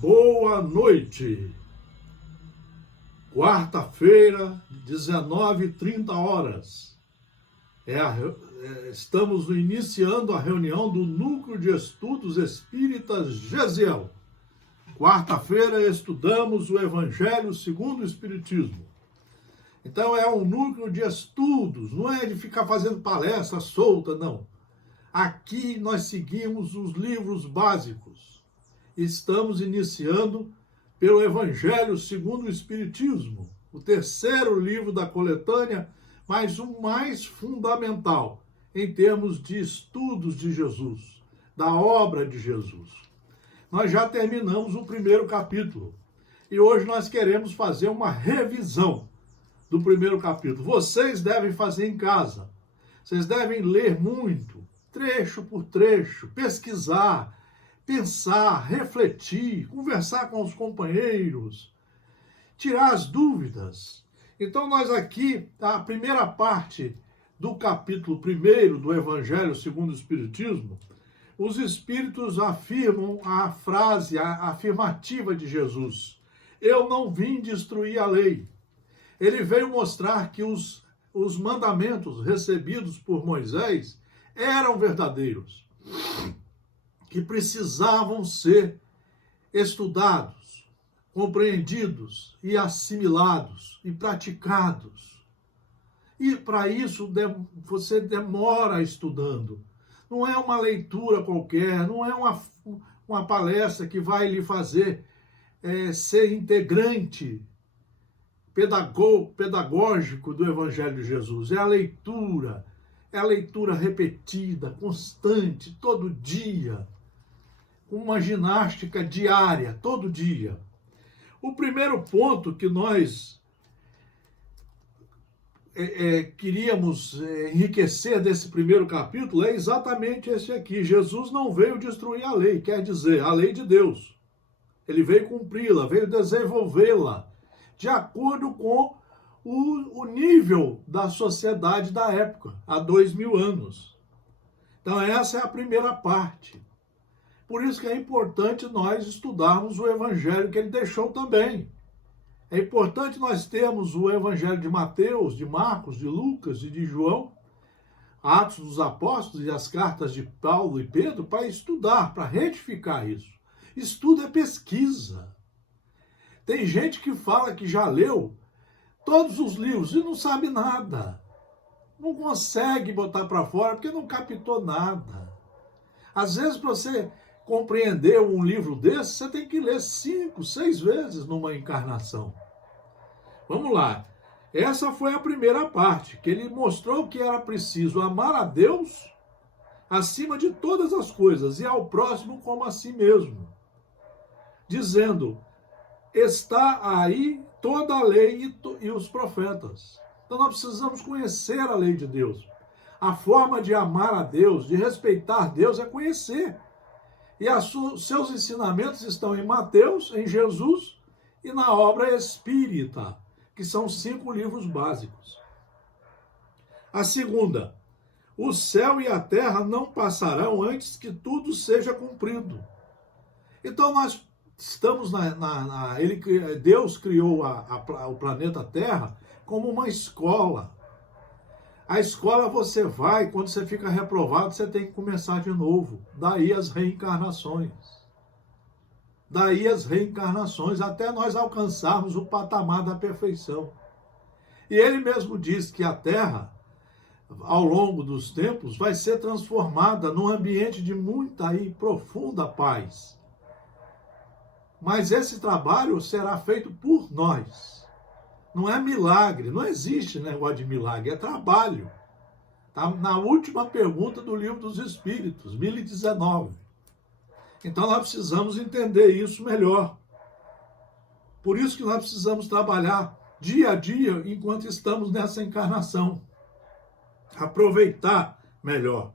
Boa noite. Quarta-feira, 19h30. Estamos iniciando a reunião do Núcleo de Estudos Espíritas Gesiel. Quarta-feira estudamos o Evangelho segundo o Espiritismo. Então é um núcleo de estudos, não é de ficar fazendo palestra solta, não. Aqui nós seguimos os livros básicos. Estamos iniciando pelo Evangelho segundo o Espiritismo, o terceiro livro da coletânea, mas o mais fundamental em termos de estudos de Jesus, da obra de Jesus. Nós já terminamos o primeiro capítulo e hoje nós queremos fazer uma revisão do primeiro capítulo. Vocês devem fazer em casa, vocês devem ler muito, trecho por trecho, pesquisar, pensar, refletir, conversar com os companheiros, tirar as dúvidas. Então nós aqui, a primeira parte do capítulo 1 do Evangelho segundo o Espiritismo, os Espíritos afirmam a frase, a afirmativa de Jesus: eu não vim destruir a lei. Ele veio mostrar que os mandamentos recebidos por Moisés eram verdadeiros, que precisavam ser estudados, compreendidos e assimilados e praticados. E para isso você demora estudando. Não é uma leitura qualquer, não é uma palestra que vai lhe fazer ser integrante pedagógico do Evangelho de Jesus. É a leitura repetida, constante, todo dia, com uma ginástica diária, todo dia. O primeiro ponto que nós queríamos enriquecer desse primeiro capítulo é exatamente esse aqui. Jesus não veio destruir a lei, quer dizer, a lei de Deus. Ele veio cumpri-la, veio desenvolvê-la, de acordo com o nível da sociedade da época, há 2000 anos. Então essa é a primeira parte. Por isso que é importante nós estudarmos o Evangelho que ele deixou também. É importante nós termos o Evangelho de Mateus, de Marcos, de Lucas e de João, Atos dos Apóstolos e as cartas de Paulo e Pedro para estudar, para retificar isso. Estudo é pesquisa. Tem gente que fala que já leu todos os livros e não sabe nada. Não consegue botar para fora porque não captou nada. Às vezes, para você compreender um livro desse, você tem que ler 5, 6 vezes numa encarnação. Vamos lá. Essa foi a primeira parte, que ele mostrou que era preciso amar a Deus acima de todas as coisas e ao próximo como a si mesmo. Dizendo: está aí toda a lei e os profetas. Então nós precisamos conhecer a lei de Deus. A forma de amar a Deus, de respeitar Deus, é conhecer. E seus ensinamentos estão em Mateus, em Jesus e na obra espírita, que são 5 livros básicos. A segunda: o céu e a terra não passarão antes que tudo seja cumprido. Então nós estamos Deus criou o planeta Terra como uma escola. A escola você vai, quando você fica reprovado, você tem que começar de novo. Daí as reencarnações. Até nós alcançarmos o patamar da perfeição. E ele mesmo diz que a Terra, ao longo dos tempos, vai ser transformada num ambiente de muita e profunda paz. Mas esse trabalho será feito por nós. Não é milagre, não existe negócio de milagre, é trabalho. Está na última pergunta do Livro dos Espíritos, 1019. Então nós precisamos entender isso melhor. Por isso que nós precisamos trabalhar dia a dia enquanto estamos nessa encarnação. Aproveitar melhor.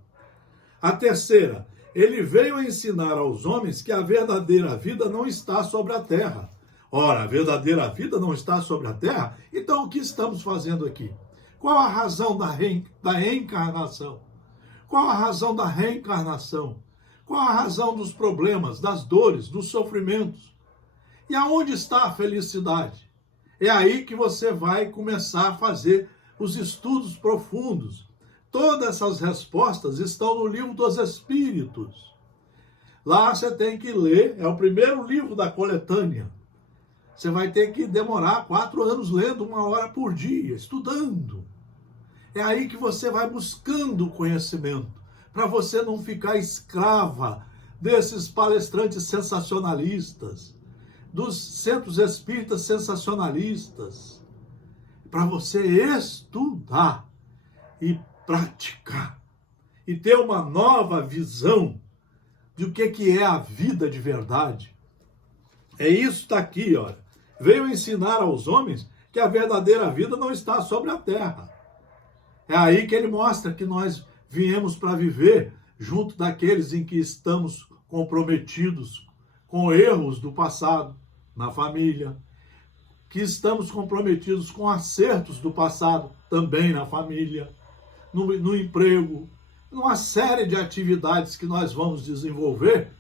A terceira: ele veio ensinar aos homens que a verdadeira vida não está sobre a terra. Ora, a verdadeira vida não está sobre a terra? Então o que estamos fazendo aqui? Qual a razão da reencarnação? Qual a razão da reencarnação? Qual a razão dos problemas, das dores, dos sofrimentos? E aonde está a felicidade? É aí que você vai começar a fazer os estudos profundos. Todas essas respostas estão no livro dos Espíritos. Lá você tem que ler, é o primeiro livro da coletânea. Você vai ter que demorar 4 anos lendo 1 hora por dia, estudando. É aí que você vai buscando conhecimento, para você não ficar escrava desses palestrantes sensacionalistas, dos centros espíritas sensacionalistas, para você estudar e praticar, e ter uma nova visão de o que é a vida de verdade. É isso que está aqui, olha. Veio ensinar aos homens que a verdadeira vida não está sobre a terra. É aí que ele mostra que nós viemos para viver junto daqueles em que estamos comprometidos com erros do passado, na família, que estamos comprometidos com acertos do passado, também na família, no emprego, numa série de atividades que nós vamos desenvolver,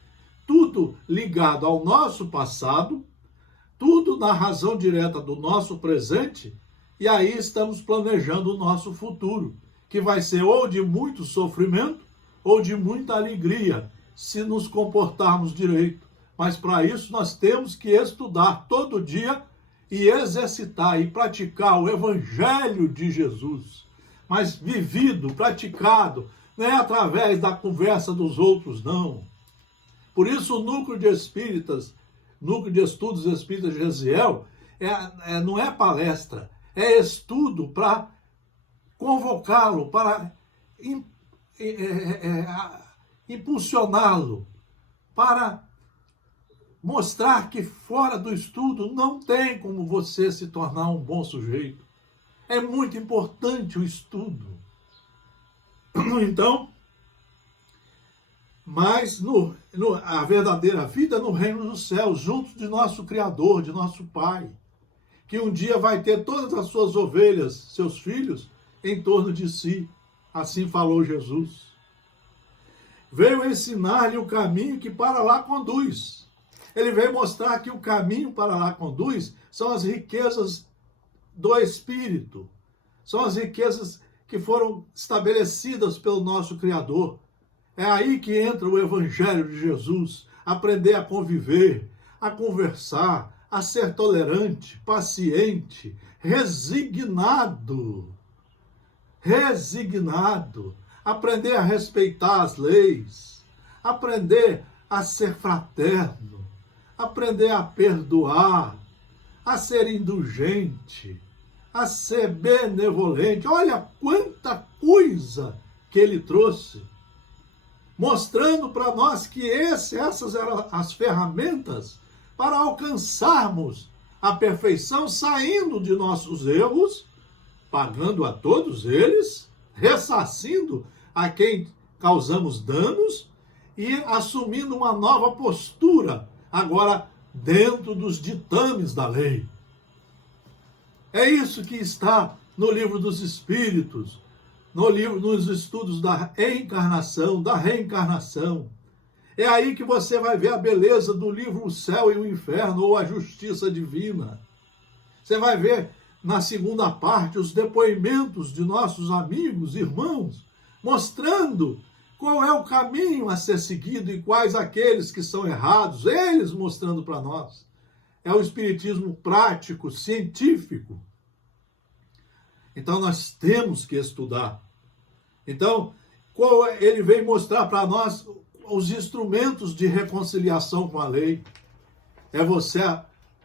tudo ligado ao nosso passado, tudo na razão direta do nosso presente, e aí estamos planejando o nosso futuro, que vai ser ou de muito sofrimento ou de muita alegria, se nos comportarmos direito. Mas para isso nós temos que estudar todo dia e exercitar e praticar o Evangelho de Jesus, mas vivido, praticado, não é através da conversa dos outros, não. Por isso o núcleo de espíritas, núcleo de estudos espíritas de Gesiel, não é palestra, é estudo para convocá-lo, para impulsioná-lo, para mostrar que fora do estudo não tem como você se tornar um bom sujeito. É muito importante o estudo. Então, mas a verdadeira vida é no reino dos céus, junto de nosso Criador, de nosso Pai, que um dia vai ter todas as suas ovelhas, seus filhos, em torno de si. Assim falou Jesus. Veio ensinar-lhe o caminho que para lá conduz. Ele veio mostrar que o caminho para lá conduz são as riquezas do Espírito. São as riquezas que foram estabelecidas pelo nosso Criador. É aí que entra o Evangelho de Jesus. Aprender a conviver, a conversar, a ser tolerante, paciente, resignado. Resignado. Aprender a respeitar as leis. Aprender a ser fraterno. Aprender a perdoar, a ser indulgente, a ser benevolente. Olha quanta coisa que ele trouxe, mostrando para nós que essas eram as ferramentas para alcançarmos a perfeição, saindo de nossos erros, pagando a todos eles, ressarcindo a quem causamos danos e assumindo uma nova postura, agora dentro dos ditames da lei. É isso que está no livro dos Espíritos, nos estudos da encarnação, da reencarnação. É aí que você vai ver a beleza do livro O Céu e o Inferno, ou a Justiça Divina. Você vai ver na segunda parte os depoimentos de nossos amigos, irmãos, mostrando qual é o caminho a ser seguido e quais aqueles que são errados, eles mostrando para nós. É o espiritismo prático, científico. Então nós temos que estudar. Então, ele vem mostrar para nós os instrumentos de reconciliação com a lei. É você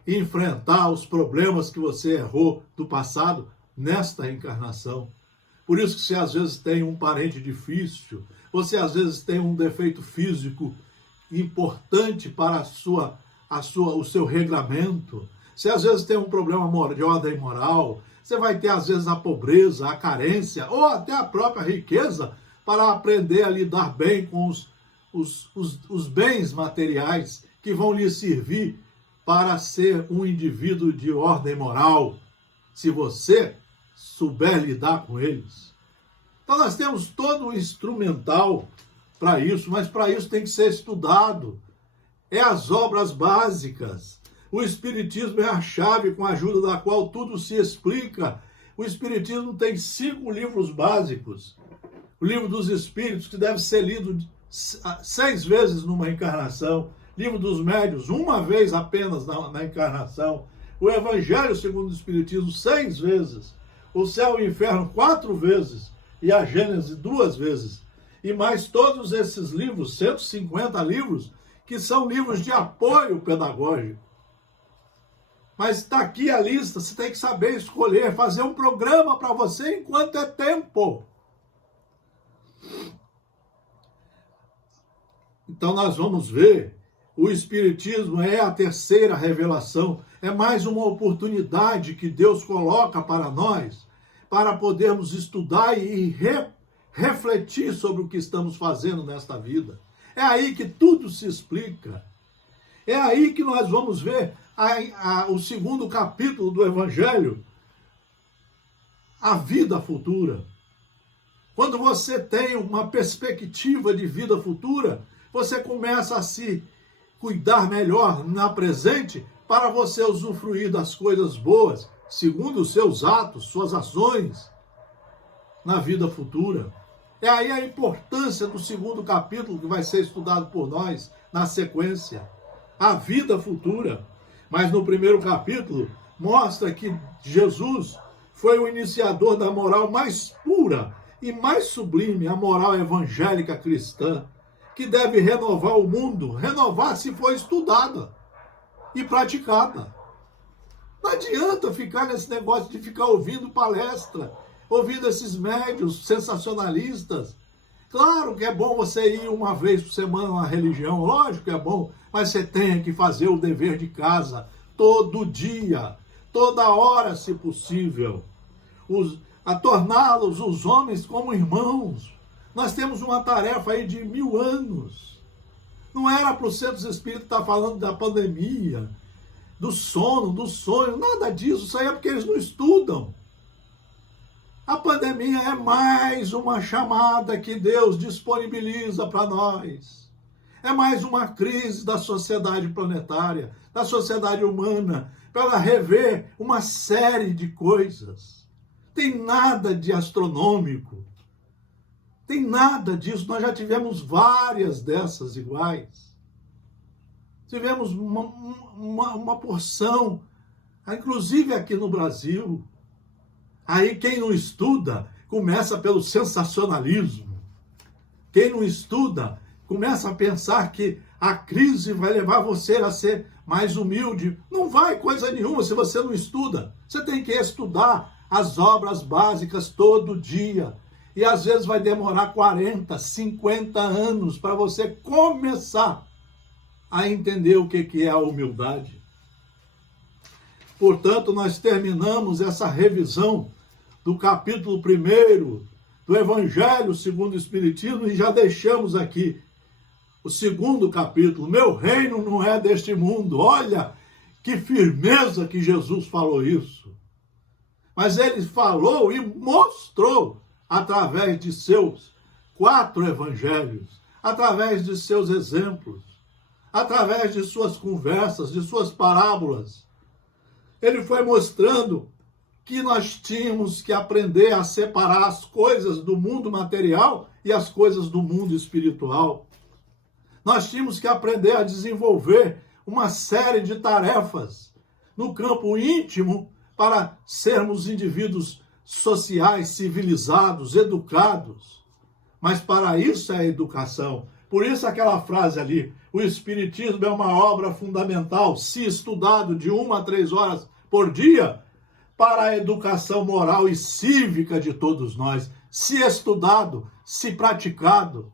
enfrentar os problemas que você errou do passado nesta encarnação. Por isso que você às vezes tem um parente difícil, você às vezes tem um defeito físico importante para o seu regramento, você às vezes tem um problema de ordem moral, você vai ter às vezes a pobreza, a carência, ou até a própria riqueza, para aprender a lidar bem com os bens materiais que vão lhe servir para ser um indivíduo de ordem moral, se você souber lidar com eles. Então nós temos todo o instrumental para isso, mas para isso tem que ser estudado. É as obras básicas. O Espiritismo é a chave com a ajuda da qual tudo se explica. O Espiritismo tem 5 livros básicos. O Livro dos Espíritos, que deve ser lido 6 vezes numa encarnação. Livro dos Médiuns, 1 vez apenas na encarnação. O Evangelho segundo o Espiritismo, 6 vezes. O Céu e o Inferno, 4 vezes. E a Gênese, 2 vezes. E mais todos esses livros, 150 livros, que são livros de apoio pedagógico. Mas está aqui a lista, você tem que saber escolher, fazer um programa para você enquanto é tempo. Então nós vamos ver, o Espiritismo é a terceira revelação, é mais uma oportunidade que Deus coloca para nós, para podermos estudar e refletir sobre o que estamos fazendo nesta vida. É aí que tudo se explica. É aí que nós vamos ver o 2º capítulo do Evangelho, a vida futura. Quando você tem uma perspectiva de vida futura, você começa a se cuidar melhor na presente para você usufruir das coisas boas, segundo os seus atos, suas ações, na vida futura. É aí a importância do 2º capítulo que vai ser estudado por nós na sequência. A vida futura. Mas no 1º capítulo mostra que Jesus foi o iniciador da moral mais pura e mais sublime, a moral evangélica cristã, que deve renovar o mundo, renovar se for estudada e praticada. Não adianta ficar nesse negócio de ficar ouvindo palestra, ouvindo esses médios sensacionalistas. Claro que é bom você ir 1 vez por semana a uma religião, lógico que é bom, mas você tem que fazer o dever de casa todo dia, toda hora, se possível. A torná-los, os homens, como irmãos. Nós temos uma tarefa aí de 1000 anos. Não era para os centros espíritas estar falando da pandemia, do sono, do sonho, nada disso. Isso aí é porque eles não estudam. A pandemia é mais uma chamada que Deus disponibiliza para nós. É mais uma crise da sociedade planetária, da sociedade humana, para ela rever uma série de coisas. Tem nada de astronômico. Tem nada disso. Nós já tivemos várias dessas iguais. Tivemos uma porção, inclusive aqui no Brasil. Aí quem não estuda começa pelo sensacionalismo. Quem não estuda começa a pensar que a crise vai levar você a ser mais humilde. Não vai coisa nenhuma se você não estuda. Você tem que estudar as obras básicas todo dia. E às vezes vai demorar 40, 50 anos para você começar a entender o que é a humildade. Portanto, nós terminamos essa revisão do capítulo 1 do Evangelho segundo o Espiritismo e já deixamos aqui o 2º capítulo. Meu reino não é deste mundo. Olha que firmeza que Jesus falou isso. Mas ele falou e mostrou através de seus 4 evangelhos, através de seus exemplos, através de suas conversas, de suas parábolas. Ele foi mostrando que nós tínhamos que aprender a separar as coisas do mundo material e as coisas do mundo espiritual. Nós tínhamos que aprender a desenvolver uma série de tarefas no campo íntimo para sermos indivíduos sociais, civilizados, educados. Mas para isso é a educação. Por isso aquela frase ali, o Espiritismo é uma obra fundamental, se estudado de 1 a 3 horas por dia, para a educação moral e cívica de todos nós, se estudado, se praticado,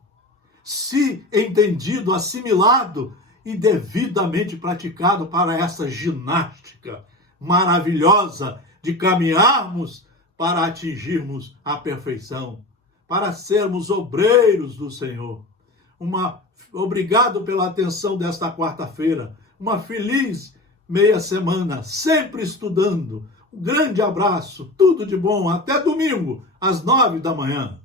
se entendido, assimilado e devidamente praticado para essa ginástica maravilhosa de caminharmos para atingirmos a perfeição, para sermos obreiros do Senhor. Obrigado pela atenção desta quarta-feira. Uma feliz meia semana, sempre estudando. Um grande abraço, tudo de bom. Até domingo, às 9 da manhã.